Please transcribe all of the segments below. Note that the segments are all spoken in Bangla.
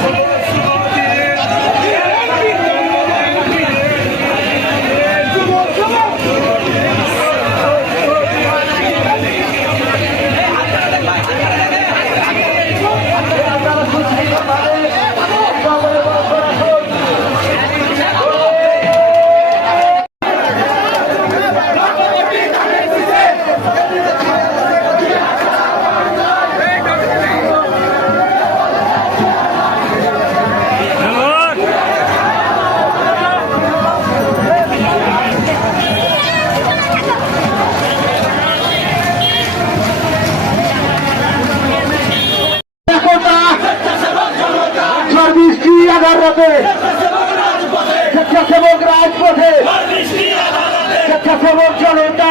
সর্বৃষ্টি আধার রাতে স্বেচ্ছাসেবক রাজপথে। স্বেচ্ছাসেবক জনতা।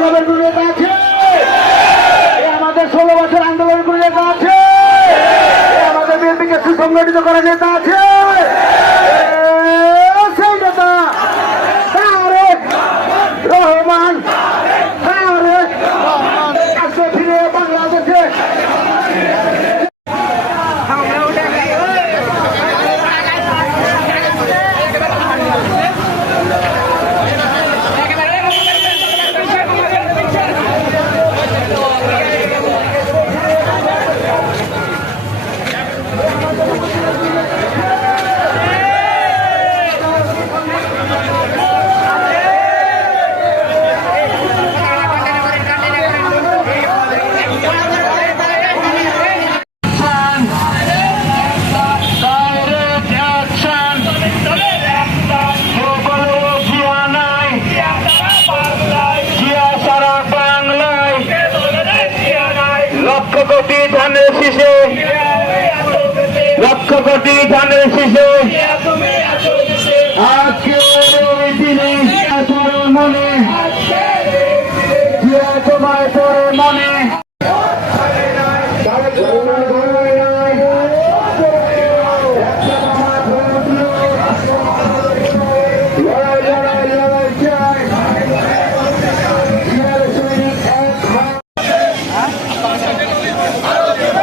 আন্দোলন কোনো নেতা আছে। আমাদের ষোলো বছর আন্দোলনের আন্দোলন নেতা আছে। আমাদের বিএনপিকে সুসংগঠিত করার নেতা আছে। কোটি ধানের শীষে। লক্ষ কোটি ধানের তোর মনে তোমায় তোর মনে। Yeah.